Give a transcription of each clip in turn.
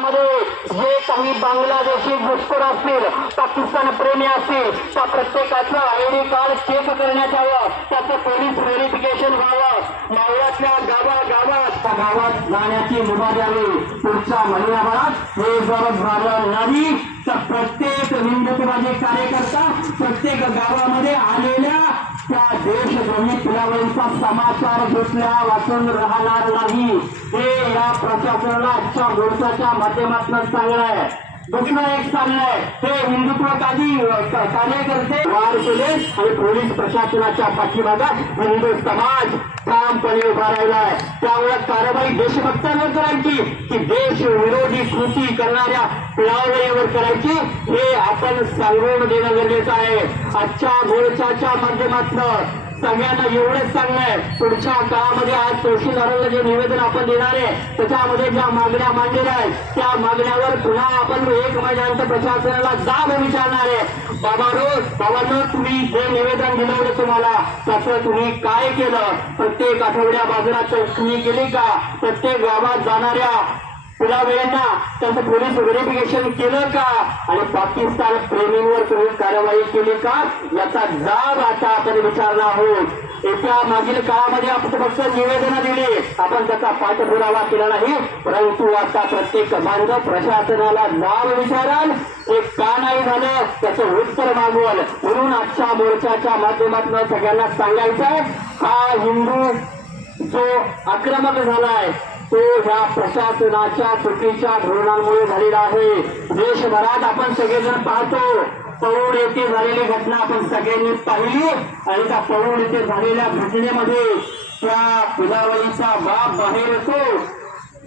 मध्ये जे काही बांगलादेशी घुसखोर असतील पाकिस्तान प्रेमी असतील त्या प्रत्येकाचं आयडी कार्ड चेक करण्यात यावं. त्याचं पोलीस व्हेरिफिकेशन व्हावं. मावळातल्या गावागावात त्या गावात जाण्याची मुभा द्यावी. पुढच्या महिन्याभरात हे जर झालं नाही तर प्रत्येक हिंदुत्ववादी कार्यकर्ता प्रत्येक गावामध्ये आलेल्या देशद्रोही पुलावळीचा समाचार घेतल्या वाचून राहणार नाही. हे या प्रशासनाला आजच्या मोर्चाच्या माध्यमातून सांगणार आहे एक सांगणं आहे हे हिंदुत्ववादी कार्यकर्ते वार केले आणि पोलीस प्रशासनाच्या पाठीमागा हिंदू समाज ठामपणे उभा राहिला आहे त्यामुळे कारवाई देशभक्तांवर करायची की देश विरोधी कृती करणाऱ्या पिळावळीवर करायची हे आपण सांगून देणं गरजेचं आहे. आजच्या मोर्चाच्या माध्यमातून सगळ्यांना एवढंच सांगणं आहे. पुढच्या काळामध्ये आज तहसीलदारांना जे निवेदन आपण देणार आहे त्याच्यामध्ये ज्या मागण्या मांडलेल्या आहेत त्या मागण्यावर पुन्हा आपण एक महिन्यानंतर प्रशासनाला जाब विचारणार आहे. बाबानो बाबांनो तुम्ही जे निवेदन दिलं होतं तुम्हाला त्याचं तुम्ही काय केलं? प्रत्येक आठवड्या बाजारात चौकशी केली का? प्रत्येक गावात जाणाऱ्या तुला पुलावेळेंना त्यांचं पोलीस व्हेरिफिकेशन केलं का? आणि पाकिस्तान प्रेमींवर तुम्ही कारवाई केली का? याचा जाब आता आपण विचारला आहोत. एका मागील काळामध्ये आपण फक्त निवेदनं दिली. आपण त्याचा पाठपुरावा केला नाही. परंतु आता प्रत्येक बांधव प्रशासनाला जाब विचाराल. हे का नाही झालं त्याचं उत्तर मागवल. म्हणून आजच्या मोर्चाच्या माध्यमातून सगळ्यांना सांगायचं हा हिंदू जो आक्रमक झालाय तो ह्या प्रशासनाच्या चुकीच्या धोरणांमुळे झालेला आहे. देशभरात आपण सगळेजण पाहतो पळून येथे झालेली घटना आपण सगळ्यांनी पाहिली आणि त्या पळून येथे झालेल्या घटनेमध्ये त्या पिलावळीचा बाप बाहेर येतो.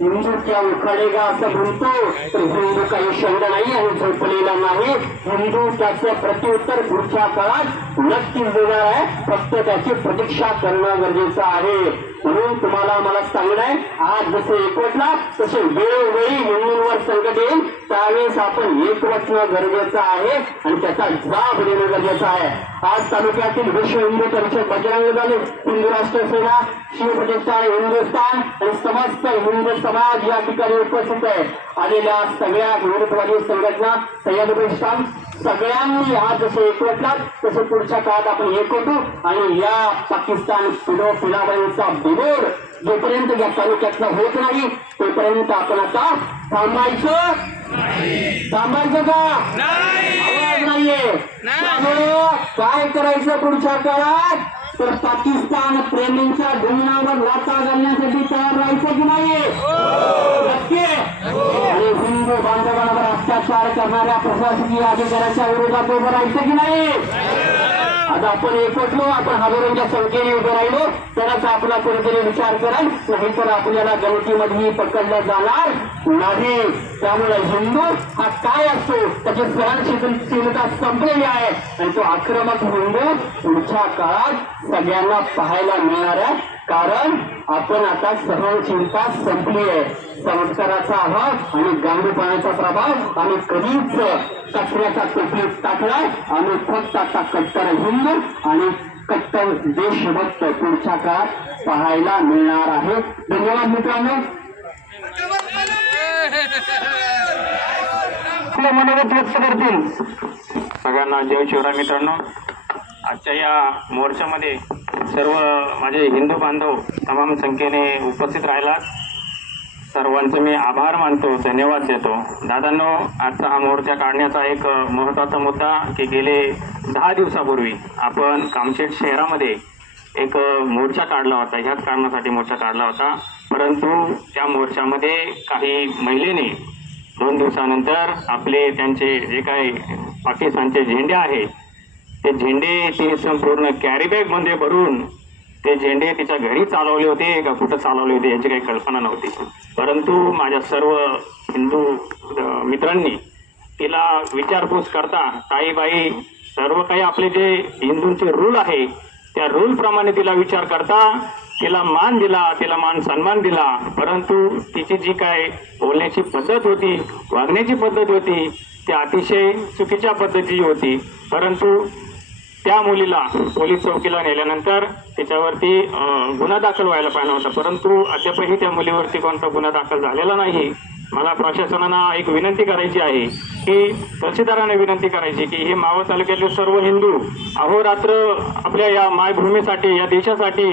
हिंदू क्या उखाडेगा असं म्हणतो तर हिंदू काही शब्द नाही आणि झोपलेला नाही. हिंदू त्याचं प्रत्युत्तर पुढच्या काळात नक्कीच देणार आहे. फक्त त्याची प्रतीक्षा करणं गरजेचं आहे. म्हणून तुम्हाला मला सांगणं आज जसे एकवटला तसे वेळोवेळी हिंदूंवर संकट येईल. त्यावेळेस आपण एकवटणं गरजेचं आहे आणि त्याचा जाब देणं गरजेचं आहे. आज तालुक्यातील विश्व हिंदू परिषद बजरंग दल हिंदू राष्ट्र सेना शिवप्रतिष्ठा हिंदुस्थान आणि समस्त हिंदू समाज या ठिकाणी उपस्थित आहे. आलेल्या सगळ्या हिंदुत्ववादी संघटना सह्याद प्रतिष्ठान सगळ्यांनी आज जसे एकवटलात. तसे पुढच्या काळात आपण एकवटू आणि या पाकिस्तान पिलो पिलाबाईंचा बिमोड जोपर्यंत या तालुक्यातलं होत नाही तोपर्यंत आपण आता थांबायचं थांबायचं का? आवाज नाहीये. काय करायचं पुढच्या काळात? तर पाकिस्तान प्रेमींच्या धुंगणावर लाचा घालण्यासाठी तयार राहायचं की नाही नक्की. आणि हिंदू बांधवांवर अत्याचार करणाऱ्या प्रशासकीय अधिकाऱ्याच्या विरोधात उभं राहायचं की नाही. आता आपण एकवटलो आपण हजारोंच्या संख्येने उभे राहिलो. तरच आपला कुठेतरी विचार करेल नाहीतर आपल्याला गणतीमध्ये पकडलं जाणार नाही. त्यामुळे हिंदू हा काय असतो? त्याची सहनशीलता संपलेली आहे. आणि तो आक्रमक हिंदू पुढच्या काळात सगळ्यांना पाहायला मिळणार आहे. कारण आपण आता सहनशीलता संपली आहे. संस्काराचा अभाव आणि गांधीपणाचा प्रभाव आम्ही कधीच कचऱ्याचा टोपलीत टाकलाय आम्ही फक्त आता कट्टर हिंदू आणि कट्टर देशभक्त पुढच्या काळात पाहायला मिळणार आहे. धन्यवाद मित्रांनो. मनोगत व्यक्त करतील. सगळ्यांना जय शिवराय मित्रांनो. आजच्या या मोर्चामध्ये सर्व माझे हिंदू बांधव तमाम संख्येने उपस्थित राहिलात. सर्वांचे मी आभार मानतो धन्यवाद देतो. दादांनो आजचा हा मोर्चा काढण्याचा एक महत्त्वाचा मुद्दा की गेले दहा दिवसापूर्वी आपण कामशेट शहरामध्ये एक मोर्चा काढला होता. ह्याच कारणासाठी मोर्चा काढला होता. परंतु त्या मोर्चामध्ये काही महिलेने दोन दिवसानंतर आपले त्यांचे जे काही पाकिस्तानचे झेंडे आहे ते झेंडे ते संपूर्ण कॅरीबॅगमध्ये भरून ते झेंडे तिच्या घरी चालवले होते का कुठं चालवले होते याची काही कल्पना नव्हती. परंतु माझ्या सर्व हिंदू मित्रांनी तिला विचारपूस करता ताईबाई सर्व काही आपले जे हिंदूंचे रूल आहे त्या रूल प्रमाणे तिला विचार करता तिला मान दिला तिला मान सन्मान दिला. परंतु तिची जी काय बोलण्याची पद्धत होती वागण्याची पद्धत होती ती अतिशय चुकीच्या पद्धतीची होती. परंतु त्या मुलीला पोलीस चौकीला नेल्यानंतर त्याच्यावरती गुन्हा दाखल व्हायला पाहिला होता. परंतु अद्यापही त्या मुलीवरती कोणता गुन्हा दाखल झालेला नाही. मला प्रशासनाला एक विनंती करायची आहे की तहसीलदारांना विनंती करायची की हे मावळ तालुक्यातले सर्व हिंदू अहोरात्र आपल्या या मायभूमीसाठी या देशासाठी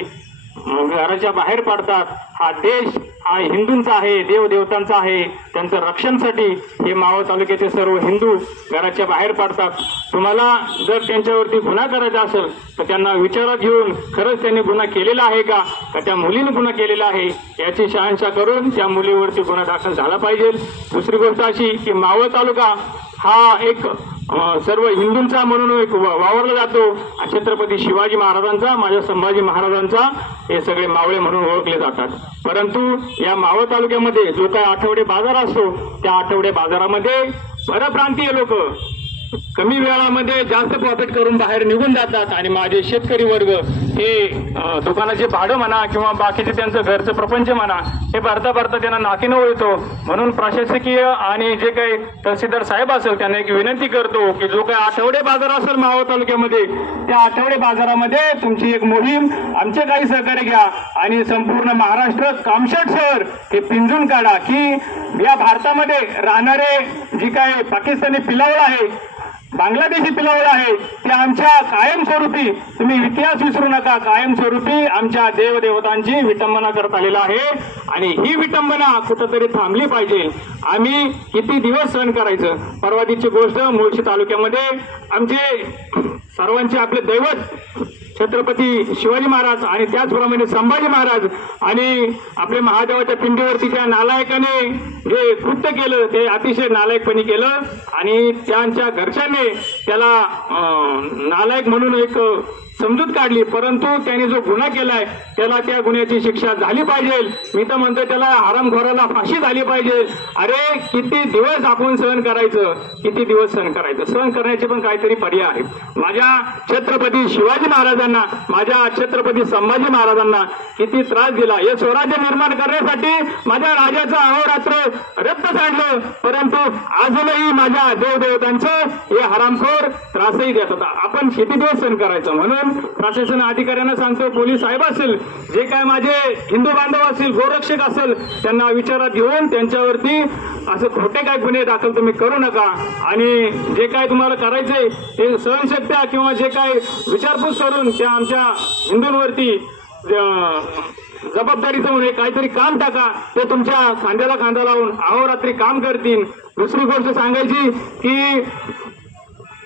घराच्या बाहेर पडतात. हा देश हिंदूंचा आहे देवदेवतांचा आहे. त्यांचं रक्षणसाठी हे मावळ तालुक्याचे सर्व हिंदू घराच्या बाहेर पडतात. तुम्हाला जर त्यांच्यावरती गुन्हा करायचा असेल तर त्यांना विचारात घेऊन खरंच त्यांनी गुन्हा केलेला आहे का? का त्या मुलीनं गुन्हा केलेला आहे? याची शहानशा करून त्या मुलीवरती गुन्हा दाखल झाला पाहिजे. दुसरी गोष्ट अशी की मावळ तालुका हा एक सर्व हिंदूंचा म्हणून एक वा- वावरला जातो. छत्रपती शिवाजी महाराजांचा माझ्या संभाजी महाराजांचा हे सगळे मावळे म्हणून ओळखले जातात. परंतु या मावळ तालुक्यामध्ये जो काही आठवडे बाजार असतो त्या आठवडे बाजारामध्ये परप्रांतीय लोक कमी वेळामध्ये जास्त प्रॉफिट करून बाहेर निघून जातात आणि माझे शेतकरी वर्ग हे दुकानाचे भाडं म्हणा किंवा बाकीचे त्यांचं घरचं प्रपंच म्हणा हे भरता भरता त्यांना नाकीनं ओळतो म्हणून प्रशासकीय आणि जे काही तहसीलदार साहेब असेल त्यांना एक विनंती करतो की जो काही आठवडे बाजार असेल मावळ तालुक्यामध्ये त्या आठवडे बाजारामध्ये तुमची एक मोहीम आमचे काही सहकार्य घ्या आणि संपूर्ण महाराष्ट्र कामशेट शहर हे पिंजून काढा की या भारतामध्ये राहणारे जी काय पाकिस्तानी पिलावळ आहे बांगलादेशी पिलावळ आहे. ते आमच्या कायमस्वरूपी तुम्ही इतिहास विसरू नका. कायमस्वरूपी आमच्या देवदेवतांची विटंबना करत आलेला आहे. आणि ही विटंबना कुठंतरी थांबली पाहिजे. आम्ही किती दिवस सहन करायचं? परवादीची गोष्ट मुळशी तालुक्यामध्ये आमचे सर्वांचे आपले दैवत छत्रपती शिवाजी महाराज आणि त्याचप्रमाणे संभाजी महाराज आणि आपल्या महादेवाच्या पिंडीवरती त्या नालायकाने जे कृत्य केलं ते अतिशय नालायकपणी केलं आणि त्यांच्या घरच्यांनी त्याला नालायक म्हणून एक समजूत काढली. परंतु त्याने जो गुन्हा केलाय त्याला त्या गुन्ह्याची शिक्षा झाली पाहिजे. मी तर म्हणतो त्याला आरामखोराला फाशी झाली पाहिजे. अरे किती दिवस आपण सहन करायचं? किती दिवस सहन करायचं? सहन करण्याचे पण काहीतरी पर्याय आहेत. माझ्या छत्रपती शिवाजी महाराजांना माझ्या छत्रपती संभाजी महाराजांना किती त्रास दिला. हे स्वराज्य निर्माण करण्यासाठी माझ्या राजाचं अहोरात्र रक्त सांडलं. परंतु अजूनही माझ्या देवदेवतांचं हे हरामखोर त्रासही देत होता. आपण किती दिवस सहन करायचं? म्हणून प्रशासन अधिकाऱ्यांना सांगतो पोलीस साहेब असेल जे काय माझे हिंदू बांधव असतील गोरक्षक असेल त्यांना विचारात घेऊन त्यांच्यावरती असं खोटे काय गुन्हे दाखल तुम्ही करू नका. आणि जे काय तुम्हाला करायचंय ते सहनशक्त्या किंवा जे काय विचारपूस करून त्या आमच्या हिंदूंवरती जबाबदारीचं म्हणे काहीतरी काम टाका. ते तुमच्या खांद्याला खांदा लावून अहोरात्री काम करतील. दुसरी गोष्ट सांगायची की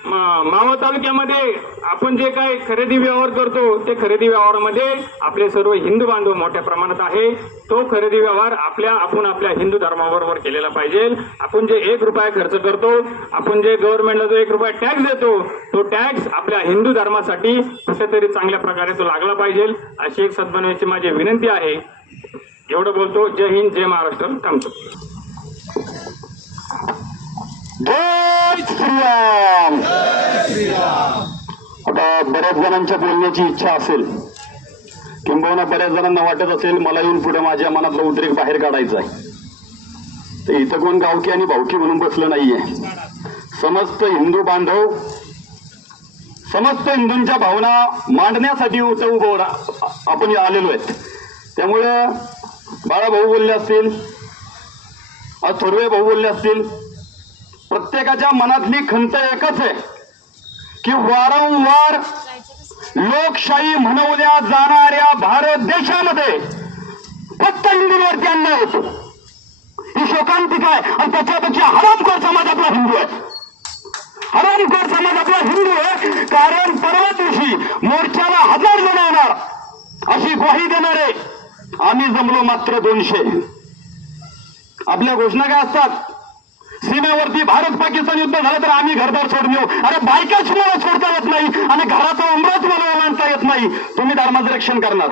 मावळ तालुक्यामध्ये आपण जे काही खरेदी व्यवहार करतो ते खरेदी व्यवहारामध्ये आपले सर्व हिंदू बांधव मोठ्या प्रमाणात आहे. तो खरेदी व्यवहार आपल्या आपण आपल्या हिंदू धर्माबरोबर केलेला पाहिजे. आपण जे एक रुपया खर्च करतो आपण जे गव्हर्नमेंटला जो एक रुपया टॅक्स देतो तो टॅक्स आपल्या हिंदू धर्मासाठी कुठेतरी चांगल्या प्रकारे तो लागला पाहिजे. अशी एक सद्भावनेची माझी विनंती आहे. एवढं बोलतो. जय हिंद जय महाराष्ट्र. थांबतो. जय श्रीराम. आता बऱ्याच जणांच्या बोलण्याची इच्छा असेल. किंबहुना बऱ्याच जणांना वाटत असेल मला येऊन पुढे माझ्या मनातला उद्रेक बाहेर काढायचा आहे. तर इथं कोण गावकी आणि भावकी म्हणून बसलं नाहीये. समस्त हिंदू बांधव समस्त हिंदूंच्या भावना मांडण्यासाठी इथं उभं आपण आलेलो आहेत. त्यामुळं बाळाभाऊ बोलले असतील थोरवे भाऊ बोलले असतील प्रत्येकाच्या मनातली खंत एकच आहे की वारंवार लोकशाही म्हणवल्या जाणाऱ्या भारत देशामध्ये फक्त हिंदूंवरती अन्याय होतो. ही शोकांतिका आहे आणि त्याच्यापेक्षा हरामखोर समाज आपला हिंदू आहे. हरामखोर समाज आपला हिंदू आहे कारण परवा दिवशी मोर्चाला हजार जण येणार अशी ग्वाही देणारे आम्ही जमलो मात्र दोनशे. आपल्या घोषणा काय असतात? सीमेवरती भारत पाकिस्तान युद्ध झालं तर आम्ही घरदार सोडून येऊ. अरे बायका तुम्हाला सोडता येत नाही आणि घराचा उमराच मला मानता येत नाही. तुम्ही धर्माचं रक्षण करणार.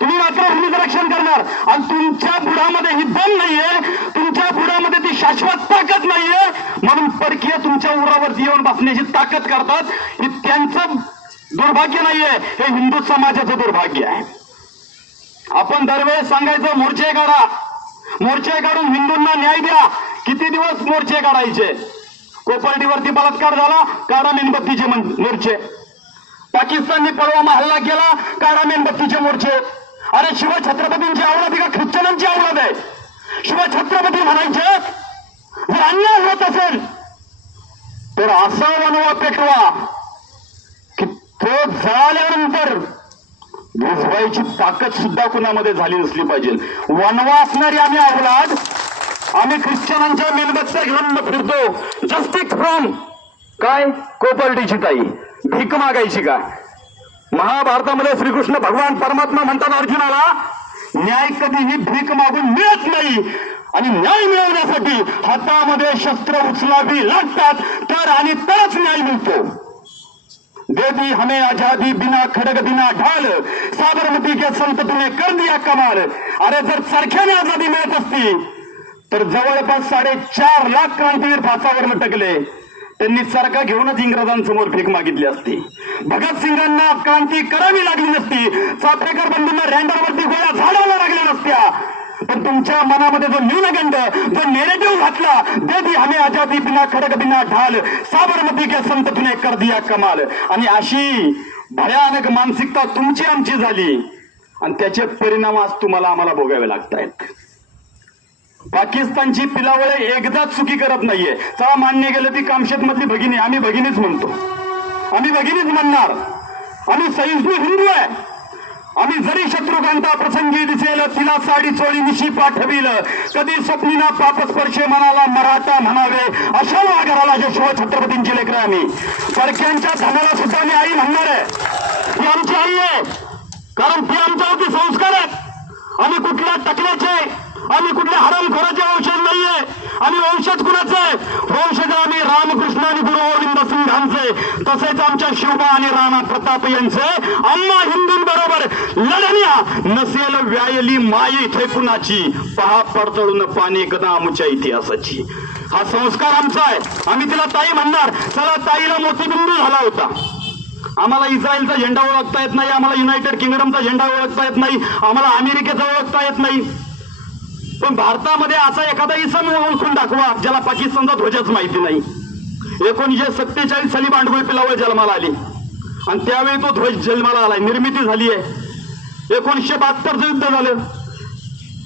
तुम्ही मात्र भूमीचं रक्षण करणार. आणि तुमच्या बुडामध्ये ही दम नाहीये. तुमच्या बुडामध्ये ती शाश्वत ताकद नाहीये. म्हणून परकीय तुमच्या उरावरती येऊन बसण्याची ताकद करतात. हे त्यांचं दुर्भाग्य नाहीये. हे हिंदू समाजाचं दुर्भाग्य आहे. आपण दरवेळेस सांगायचं मोर्चे काढा. मोर्चे काढून हिंदूंना न्याय द्या. किती दिवस मोर्चे काढायचे? कोपर्डीवरती बलात्कार झाला काढा मेणबत्तीचे मोर्चे. पाकिस्तानने पळवामा हल्ला केला काढा मेणबत्तीचे मोर्चे. अरे शिव छत्रपतींची आवडत आहे का? ख्रिश्चनांची आवडत आहे. शिवछत्रपती म्हणायचे जर अन्याय होत असेल तर असा वनवा पेटवा की तो जळाल्यानंतर भिजवायची ताकद सुद्धा कुणामध्ये झाली नसली पाहिजे. वनवा असणारी आम्ही अवलाद आम्ही ख्रिश्चनांच्या मेलबत्त्या घेऊन फिरतो. जस्टिक फ्रॉम काय? कोपर्टीची ताई. भीक मागायची का? महाभारतामध्ये श्रीकृष्ण भगवान परमात्मा म्हणतात अर्जुनाला न्याय कधीही भीक मागून मिळत नाही आणि न्याय मिळवण्यासाठी हातामध्ये शस्त्र उचलावी लागतात तर आणि तरच न्याय मिळतो. देवी हमें आजादी बिना खडग बिना ढाल साबरमती के संत तुने कर दिया कमाल. अरे जर चरख्याने आजादी मिळत असती तर जवळपास साडेचार लाख क्रांतीवीर फासावर लटकले त्यांनी चरखा घेऊनच इंग्रजांसमोर फेक मागितली असती. भगतसिंगांना क्रांती करावी लागली नसती. चापेकर बंधूंना रँडरवरती गोळ्या झाडायला लागल्या नसत्या. पण तुमच्या मनामध्ये जो न्यूनगंड जो नेरेटिव्ह घातला दे दी हमें आजादी बिना खडक बिना ढाल साबरमती के संत तुने कर दिया कमाल. आणि अशी भयानक मानसिकता तुमची आमची झाली. आणि त्याचे परिणाम आज तुम्हाला आम्हाला भोगावे लागतायत. पाकिस्तानची पिलावळे एकदाच चुकी करत नाहीये. चला मान्य केलं ती कामशेत मधली भगिनी. आम्ही भगिनीच म्हणतो. आम्ही भगिनीच म्हणणार. आम्ही सहिष्णू हिंदू आहे. आम्ही जरी शत्रुकांता प्रसंगी दिसेल तिला साडी चोळी निशी पाठविल कधी स्वप्नीना पापस्पर्शे मनाला मराठा म्हणावे अशा वाघराला जे छत्रपतींची लेकरं आम्ही. परक्यांच्या धनाला सुद्धा मी आई म्हणणार आहे. ती आमची आई आहे. कारण ती आमच्यावरती संस्कार आहेत. आम्ही कुठल्या टकल्याचे आम्ही कुठल्या हरमखोराचे वंशज नाहीये. आम्ही वंशज कुणाचे वंशज आम्ही रामकृष्ण आणि गुरु गोविंद सिंघांचे तसेच आमच्या शिवबा आणि राणा प्रताप यांचे. अम्मा हिंदूंबरोबर लढण्या. नसेल व्यायली माई ठेकुणाची पहा पडतळून पाणी एकदा आमच्या इतिहासाची. हा संस्कार आमचा आहे. आम्ही तिला ताई म्हणणार चला ताईला मोतीबिंदू झाला होता. आम्हाला इस्रायलचा झेंडा ओळखता येत नाही आम्हाला युनायटेड किंगडमचा झेंडा ओळखता येत नाही आम्हाला अमेरिकेचा ओळखता येत नाही. पण भारतामध्ये असा एखादा इसम ओळखून दाखवा ज्याला पाकिस्तानचा ध्वजच माहिती नाही. एकोणीशे सत्तेचाळीस साली बांडगुळ पिलावळ जन्माला आली. आणि त्यावेळी तो ध्वज जन्माला आलाय निर्मिती झाली आहे. एकोणीसशे बहात्तरचं युद्ध झालं.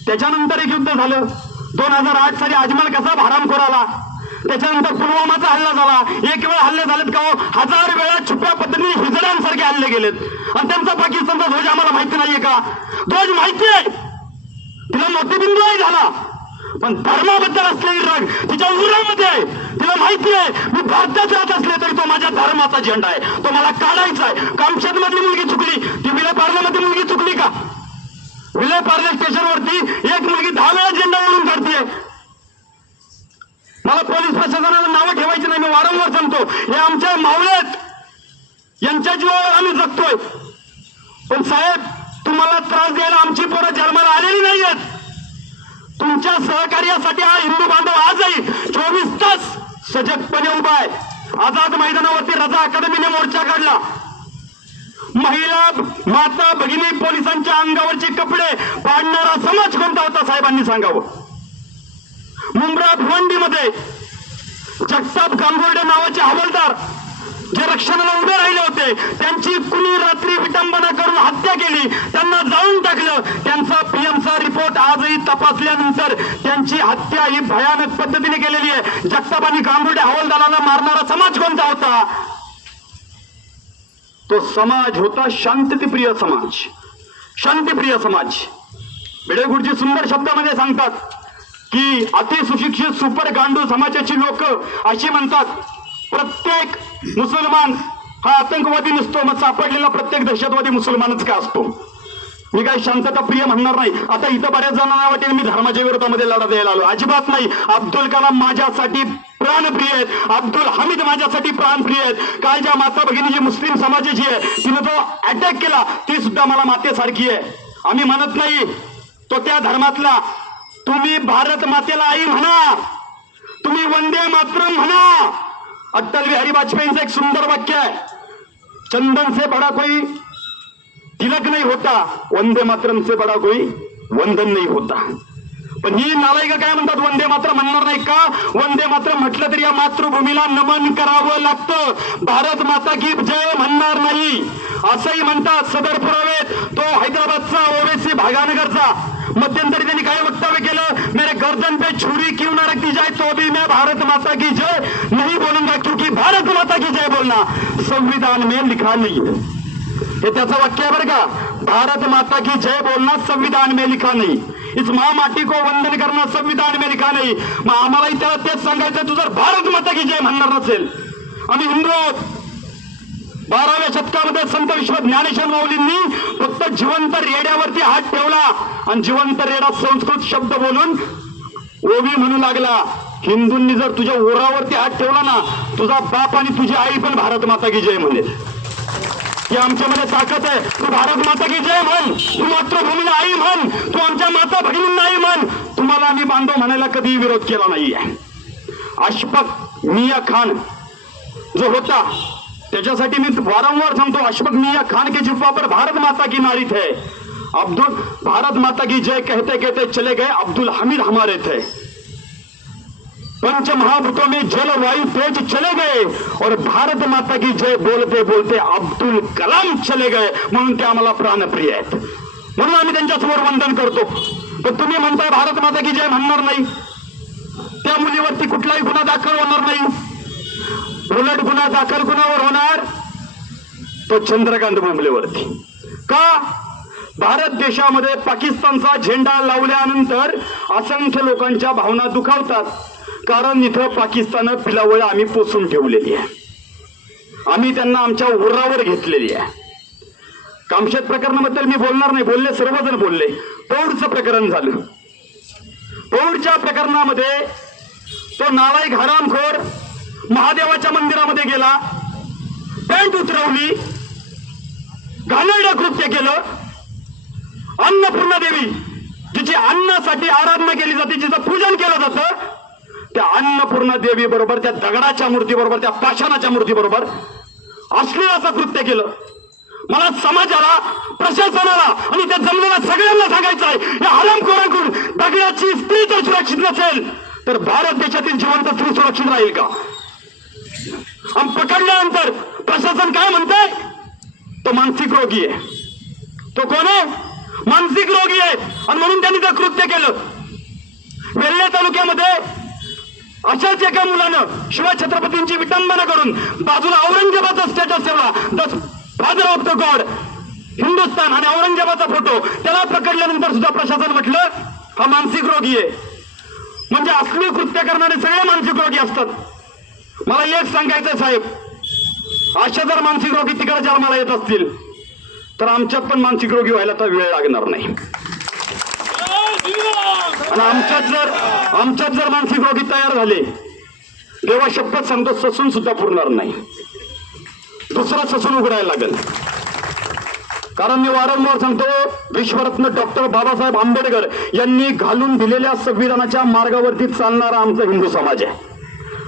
त्याच्यानंतर एक युद्ध झालं. दोन हजार आठ साली अजमल कसा भारामखोर आला त्याच्यानंतर पुलवामाचा हल्ला झाला. एक वेळ हल्ले झालेत का हो? हजार वेळा छुप्या पद्धतीने हिजड्यांसारखे हल्ले गेलेत आणि त्यांचा पाकिस्तानचा ध्वज आम्हाला माहिती नाहीये का? ध्वज माहिती आहे! तिला मोतीबिंदूही झाला. पण धर्माबद्दल असलेली राग तिच्या उरामध्ये आहे. तिला माहिती आहे मी भारतात राहत असले तरी तो माझ्या धर्माचा झेंडा आहे. तो मला काढायचा आहे. कामशेत मधली मुलगी चुकली? ती विले पार्ल्यामध्ये मुलगी चुकली का? विले पार्ले स्टेशनवरती एक मुलगी दहा वेळा झेंडा ओढून काढतीये मला पोलीस प्रशासनाला नावं ठेवायची नाही. मी वारंवार सांगतो हे आमच्या मावळ्यात यांच्या जीवावर आम्ही जगतोय. पण साहेब तुम्हाला त्रास द्यायला आमची पोरं जन्माला आलेली नाहीयेत. तुमच्या सहकार्यासाठी हा हिंदू बांधव आजही चोवीस तास सजगपणे उभा आहे. आझाद मैदानावरती रजा अकादमीने मोर्चा काढला. महिला माता भगिनी पोलिसांच्या अंगावरचे कपडे पाडणारा समाज कोणता होता साहेबांनी सांगावं? मुंब्रा भिवंडीमध्ये जगताप गांगोर्डे नावाचे हवालदार जे रक्षणाला उभे राहिले होते त्यांची कुणी रात्री विटंबना करून हत्या केली त्यांना जाळून टाकलं. त्यांचा पीएमचा रिपोर्ट आजही तपासल्यानंतर त्यांची हत्या ही भयानक पद्धतीने केलेली आहे. जगताप आणि गांभुडे हवालदाराला मारणारा समाज कोणता होता? तो समाज होता शांततेप्रिय समाज. शांतीप्रिय समाज. भिडेगुडजी सुंदर शब्दामध्ये सांगतात की अतिसुशिक्षित सुपर गांडू समाजाची लोक अशी म्हणतात प्रत्येक मुसलमान हा आतंकवादी नसतो मग सापडलेला प्रत्येक दहशतवादी मुसलमानच का असतो? मी काही शांतता प्रिय म्हणणार नाही. आता इथं बऱ्याच जणांना वाटेल मी धर्माच्या विरोधामध्ये लढा द्यायला आलो अजिबात नाही. अब्दुल कलाम माझ्यासाठी प्राणप्रिय आहेत. अब्दुल हमीद माझ्यासाठी प्राणप्रिय आहेत. काल ज्या माता भगिनी जी मुस्लिम समाजाची आहे तिनं जो अटॅक केला ती सुद्धा मला मातेसारखी आहे. आम्ही म्हणत नाही तो त्या धर्मातला तुम्ही भारत मातेला आई म्हणा. तुम्ही वंदे मातरम म्हणा. अटल बिहारी वाजपेयींचं एक सुंदर वाक्य आहे. चंदन से बडा कोई तिलक नाही होता. वंदे मातरम से बडा कोई वंदन नाही होता. पण ही नालायक काय म्हणतात? वंदे मात्र म्हणणार नाही का? वंदे मात्र म्हटलं तरी या मातृभूमीला नमन करावं लागतं. भारत माता की जय म्हणणार नाही. असंही म्हणतात सदर पुरावेत तो हैदराबादचा ओवेसी भागानगरचा. मध्यंतरी त्यांनी काय वक्तव्य केलं? मेरे गर्दन पे छुरी क्यों ना रखती जाए तो भी मैं भारत माता की जय नहीं बोलूंगा क्योंकि भारत माता की जय बोलना संविधान में लिखा नहीं है। हे त्याचं वाक्य आहे बरं का? भारत माता की जय बोलना संविधान में लिखा नाही। इस महामाटी को वंदन करना संविधान में लिखा नाही। मग आम्हालाही त्याला तेच सांगायचं तू जर भारत माता की जय म्हणणार नसेल आम्ही हिंदू आहोत बाराव्या शतकामध्ये संत विश्व ज्ञानेश्वर माऊलींनी फक्त जिवंत रेड्यावरती हात ठेवला आणि जिवंत रेडा संस्कृत शब्द बोलून ओवी म्हणू लागला हिंदूंनी जर तुझ्या ओरावरती हात ठेवला ना तुझा बाप आणि तुझी आई पण भारत माता की जय म्हणेल. आहे तू भारत माता की जय म्हण तू मातृभूमीला आई म्हण तू आमच्या माता भगिनींना आई म्हण विरोध केला नाहीये। अशफक मिया खान जो होता, त्याच्यासाठी वारंवार अशफक मिया खान के जिब्बा पर भारत माता की नारी थे। अब्दुल, भारत माता की जय कहते कहते चले गए। अब्दुल हमीद हमारे थे। पंच महाभूतों में जल वायु तेज चले गए और भारत माता की जय बोलते बोलते अब्दुल कलाम चले गए। म्हणून ते आम्हाला प्राणप्रिय आहेत। म्हणून आम्ही त्यांच्यासमोर वंदन करतो। पण तुम्ही म्हणताय भारत माता की जय म्हणणार नाही। त्या मुलीवरती कुठलाही गुन्हा दाखल होणार नाही। उलट गुन्हा दाखल गुन्हावर होणार? तो चंद्रकांत बोंबलेवरती का? भारत देशामध्ये पाकिस्तानचा झेंडा लावल्यानंतर असंख्य लोकांच्या भावना दुखावतात। कारण इथं पाकिस्तान पिलावळ आम्ही पोचून ठेवलेली आहे. आम्ही त्यांना आमच्या उरावर घेतलेली आहे. कामशेत प्रकरणाबद्दल मी बोलणार नाही बोलले सर्वजण बोलले. पौडचं प्रकरण झालं. पौडच्या प्रकरणामध्ये तो नालायक हरामखोर महादेवाच्या मंदिरामध्ये गेला पॅन्ट उतरवली घाणेरडं कृत्य केलं. अन्नपूर्णा देवी जिची अन्नासाठी आराधना केली जाते जिचं पूजन केलं जातं त्या अन्नपूर्ण देवी बरोबर त्या दगडाच्या मूर्ती बरोबर त्या पाषाणाच्या मूर्ती बरोबर अश्लीलाचं कृत्य केलं. मला समाजाला प्रशासनाला आणि त्या जमलेल्या सगळ्यांना सांगायचं आहे या हरामखोरांकडून दगडाची स्त्री जर सुरक्षित नसेल तर भारत देशातील जिवंत स्त्री सुरक्षित राहील का? आणि पकडल्यानंतर प्रशासन काय म्हणतंय? तो मानसिक रोगी आहे. तो कोण आहे? मानसिक रोगी आहे. आणि म्हणून त्यांनी ते कृत्य केलं. वेल्हे तालुक्यामध्ये अशाच एका मुलानं शिवछत्रपतींची विटंबना करून बाजूला औरंगजेबाचा स्टेटस ठेवला. The father of the god Hindustan आणि औरंगजेबाचा फोटो त्याला पकडल्यानंतर सुद्धा प्रशासन म्हटलं हा मानसिक रोगी आहे. म्हणजे असली कृत्य करणारे सगळे मानसिक रोगी असतात. मला एक सांगायचं साहेब. अशा जर मानसिक रोगी तिकडे जन्माला येत असतील तर आमच्यात पण मानसिक रोगी व्हायला तर वेळ लागणार नाही. आणि आमच्यात जर आमच्यात जर मानसिक रोगी तयार झाले तेव्हा शपथ सांगतो ससून सुद्धा पुरणार नाही. दुसरा ससून उघडायला लागेल. कारण मी वारंवार सांगतो विश्वरत्न डॉक्टर बाबासाहेब आंबेडकर यांनी घालून दिलेल्या संविधानाच्या मार्गावरती चालणारा आमचा हिंदू समाज आहे.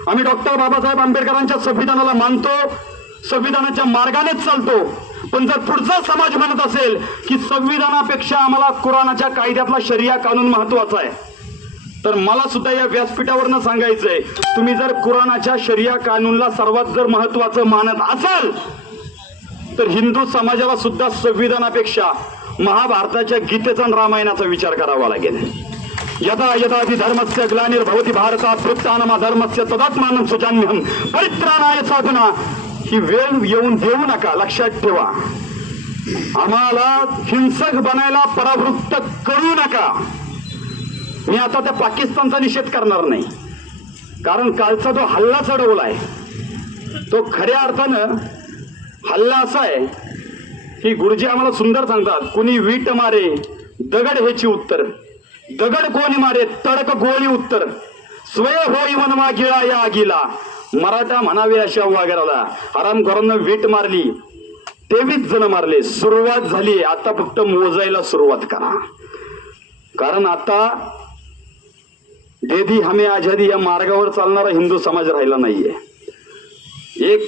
आम्ही डॉक्टर बाबासाहेब आंबेडकरांच्या संविधानाला मानतो संविधानाच्या मार्गानेच चालतो. पण जर पुढचा समाज म्हणत असेल की संविधानापेक्षा आम्हाला कुराणाच्या कायद्यातला शरिया कानून महत्त्वाचा आहे तर मला सुद्धा या व्यासपीठावरनं सांगायचंय तुम्ही जर कुराणाच्या शरिया कानूनला सर्वात जर महत्वाचं मानत असाल तर हिंदू समाजाला सुद्धा संविधानापेक्षा महाभारताच्या गीतेचा आणि रामायणाचा विचार करावा लागेल. यदा यदा धर्मस्य ग्लानिर्भवती भारतात वृत्तानमा धर्मस्य तदात्मानं सुजान्यहम परित्राणाय साधना ही वेळ येऊन देऊ नका लक्षात ठेवा. आम्हाला हिंसक बनायला परावृत्त करू नका. मी आता त्या पाकिस्तानचा निषेध करणार नाही. कारण कालचा जो हल्ला चढवलाय तो खऱ्या अर्थानं हल्ला असा आहे ही गुरुजी आम्हाला सुंदर सांगतात कुणी वीट मारे दगड ह्याची उत्तर. दगड कोणी मारे तडक गोळी उत्तर. स्वय होई वनवा गिळा या आगीला. मराठा म्हणावे अशा वागराला हरामखोरांना वीट मारली. तेवीस जण मारले. सुरुवात झाली. आता फक्त मोजायला सुरुवात करा. कारण आता देदी हमे आझादी या मार्गावर चालणारा हिंदू समाज राहिला नाहीये. एक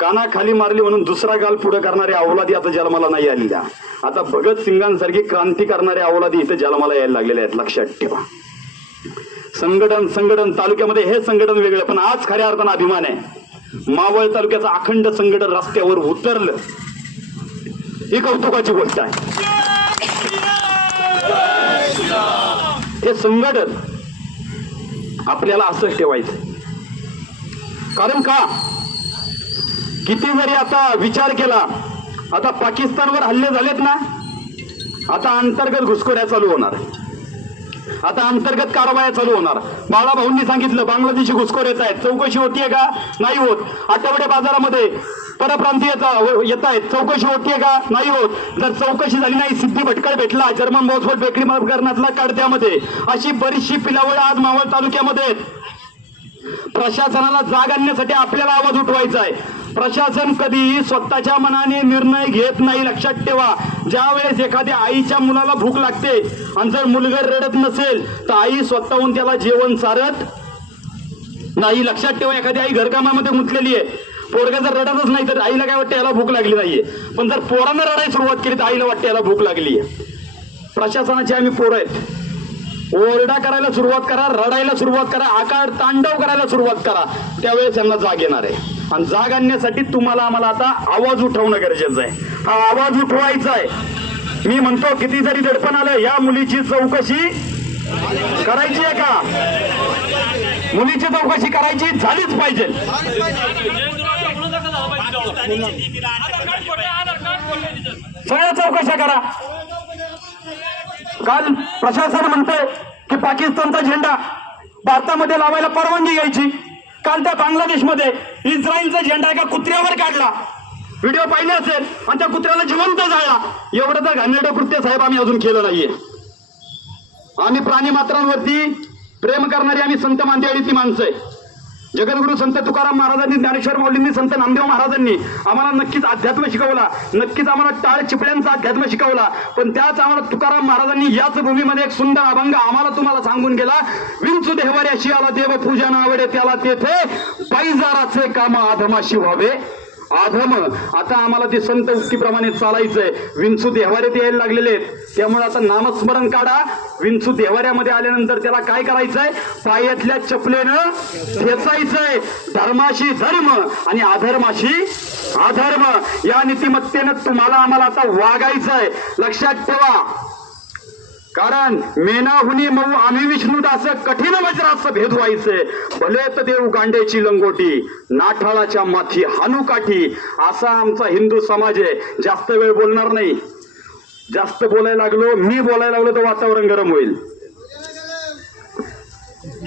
कानाखाली मारली म्हणून दुसरा गाल पुढे करणारे अवलादी आता जन्माला नाही आलेल्या. आता भगतसिंगांसारखी क्रांती करणारे अवलादी इथे जन्माला यायला लागलेले आहेत. लक्षात ठेवा. संघटन संघटन तालुक्यामध्ये हे संघटन वेगळं पण आज खऱ्या अर्थानं अभिमान आहे. मावळ तालुक्याचं अखंड संघटन रस्त्यावर उतरलं. ही कौतुकाची गोष्ट आहे. हे संघटन आपल्याला असंच ठेवायचं. कारण का? किती जरी आता विचार केला आता पाकिस्तानवर हल्ले झालेत ना आता अंतर्गत घुसखोऱ्या चालू होणार. आता अंतर्गत कारवाया चालू होणार. बाळाभाऊंनी सांगितलं बांगलादेशी घुसखोर येत आहेत. चौकशी होतीये का? नाही होत. आठवडे बाजारामध्ये परप्रांतीय येत आहेत. चौकशी होतीये का? नाही होत. जर चौकशी झाली नाही सिद्धी भटकळ भेटला जर्मन बॉसफोट बेकरी प्रकरणातला कडत्यामध्ये अशी बरीचशी पिलावळ आज मावळ तालुक्यामध्ये आहेत. प्रशासनाला जाग आणण्यासाठी आपल्याला आवाज उठवायचा आहे. प्रशासन कधीही स्वतःच्या मनाने निर्णय घेत नाही. लक्षात ठेवा ज्या वेळेस एखाद्या आईच्या मुलाला भूक लागते आणि जर मुलगा रडत नसेल तर आई स्वतःहून त्याला जेवण सारत नाही. लक्षात ठेवा एखादी आई घरकामामध्ये गुंतलेली आहे. पोरगा जर रडतच नाही तर आईला काय वाटतं याला भूक लागली नाहीये. पण जर पोरानं रडायला सुरुवात केली तर आईला वाटते याला भूक लागली आहे प्रशासनाची आम्ही पोरं आहेत. ओरडा करायला सुरुवात करा रडायला सुरुवात करा आकार तांडव करायला सुरुवात करा. त्यावेळेस यांना जाग येणार आहे. आणि जाग आणण्यासाठी तुम्हाला आम्हाला आता आवाज उठवणं गरजेचं आहे. हा आवाज उठवायचा आहे. मी म्हणतो किती जरी दडपण आलं या मुलीची चौकशी करायची आहे का? मुलीची चौकशी करायची झालीच पाहिजे. सगळ्या चौकशा करा. काल प्रशासन म्हणतंय की पाकिस्तानचा झेंडा भारतामध्ये लावायला परवानगी घ्यायची. काल त्या बांगलादेशमध्ये इस्रायलचा झेंडा एका कुत्र्यावर काढला. व्हिडिओ पाहिले असेल आणि त्या कुत्र्याला जिवंत जाळला एवढं तर घाणेरडं कृत्य साहेब आम्ही अजून केलं नाहीये. आम्ही प्राणी मात्रांवरती प्रेम करणारी आम्ही संत मांदियाळीची माणसं आहे. जगद्गुरु संत तुकाराम महाराजांनी ज्ञानेश्वर माऊलींनी संत नामदेव महाराजांनी आम्हाला नक्कीच अध्यात्म शिकवला. नक्कीच आम्हाला टाळ चिपड्यांचा अध्यात्म शिकवला. पण त्याच आम्हाला तुकाराम महाराजांनी याच भूमीमध्ये एक सुंदर अभंग आम्हाला तुम्हाला सांगून गेला. विंचू देहवाऱ्याशी आला देव पूजन आवडे त्याला तेथे पायजाराचे काम आधमाशी व्हावे. आधम. आता आम्हाला ते संत उक्तीप्रमाणे चालायचंय विंचू देहवाऱ्यात यायला लागलेले आहेत. त्यामुळे आता नामस्मरण काढा. विंचू देहवाऱ्यामध्ये आल्यानंतर त्याला काय करायचंय? पायातल्या चपलेनं ठेचायचंय. धर्माशी धर्म आणि अधर्माशी अधर्म. या नीतिमत्तेनं तुम्हाला आम्हाला आता वागायचंय. लक्षात ठेवा. कारण मेनाहुनी मऊ आम्ही विष्णुदास कठीण वज्राचं भेद व्हायचे. भले तर देऊ गांड्याची लंगोटी नाठाळाच्या माथी हानुकाठी असा आमचा हिंदू समाज आहे. जास्त वेळ बोलणार नाही. जास्त बोलायला लागलो मी बोलायला लागलो तर वातावरण गरम होईल.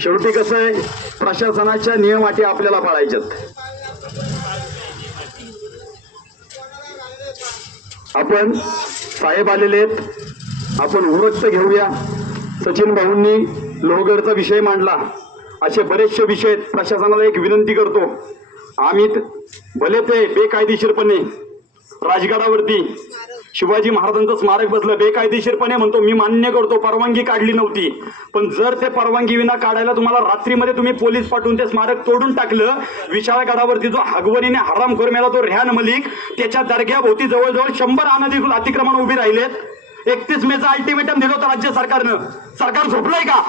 शेवटी कसं आहे प्रशासनाच्या नियम अटी आपल्याला पाळायच्यात. आपण साहेब आलेले आहेत. आपण उरक्त घेऊया. सचिन भाऊंनी लोहगडचा विषय मांडला. असे बरेचसे विषय आहेत प्रशासनाला एक विनंती करतो. आम्ही भले ते बेकायदेशीरपणे राजगडावरती शिवाजी महाराजांचं स्मारक बसलं बेकायदेशीरपणे म्हणतो मी मान्य करतो परवानगी काढली नव्हती. पण जर ते परवानगी विना काढायला तुम्हाला रात्रीमध्ये तुम्ही पोलीस पाठवून ते स्मारक तोडून टाकलं विशाळगडावरती जो हगवरीने हरामखोर मेला तो रेहान मलिक त्याच्या दर्ग्याभोवती जवळजवळ शंभर अनधिकृत अतिक्रमण उभी राहिलेत. एकतीस मेचा अल्टिमेटम दिलं होतं राज्य सरकारनं. सरकार झोपलंय का?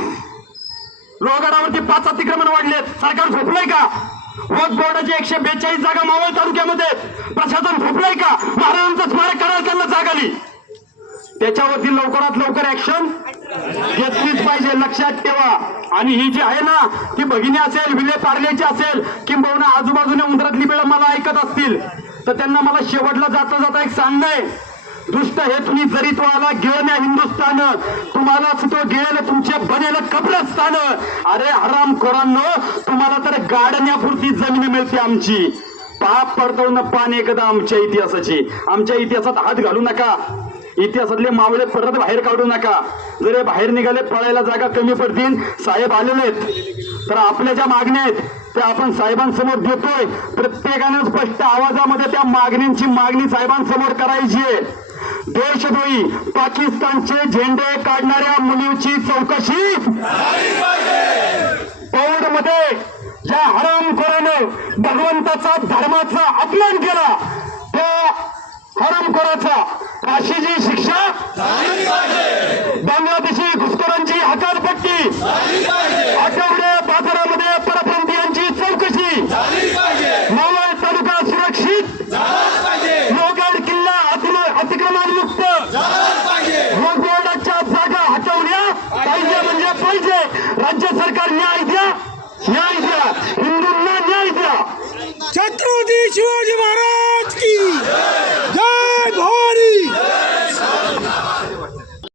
लोहगडावरती पाच अतिक्रमण वाढलेत. सरकार झोपलंय का? वक बोर्डाची एकशे बेचाळीस जागा मावळ तालुक्यामध्ये. प्रशासन झोपलंय का? महाराजांचं स्मारक करायला त्यांना जागा आली त्याच्यावरती लवकरात लवकर ऍक्शन घेतलीच पाहिजे. लक्षात ठेवा. आणि ही जी आहे ना ती भगिनी असेल विले पार्लेची असेल किंबहुना आजूबाजूने उंदरातली वेळ मला ऐकत असतील. तर त्यांना मला शेवटला जाता जाता एक सांगणं आहे. दुष्ट हे तुम्ही जरी तो आला गेल हिंदुस्थान. तुम्हाला तो गिळेल तुमचे बनेल कब्रस्थान अरे हराम खोरांनो तुम्हाला तर गाडण्यापुरती जमीन मिळते आमची. पाप पडतवणं पान एकदा आमच्या इतिहासाची. आमच्या इतिहासात हात घालू नका. इतिहासातले मावळे परत बाहेर काढू नका. जर हे बाहेर निघाले पळायला जागा कमी पडतील. साहेब आलेले आहेत. तर आपल्या ज्या मागण्या आहेत त्या आपण साहेबांसमोर देतोय. प्रत्येकानं स्पष्ट आवाजामध्ये त्या मागण्यांची मागणी साहेबांसमोर करायची आहे. देशद्रोही पाकिस्तानचे झेंडे काढणाऱ्या मुलीची चौकशी पौडमध्ये ज्या हरामखोरानं भगवंताचा धर्माचा अपमान केला. त्या हरामखोराचा फाशीची शिक्षा बांगलादेशी घुसखोरांची हकारपट्टी आठवडे बाजारामध्ये परत चौकशी मावळ तालुका सुरक्षित लोहगड किल्ला अतिक्रमण अतिक्रमण मुक्त रोडच्या जागा हटवल्या पाहिजे म्हणजे छत्रपती शिवाजी महाराज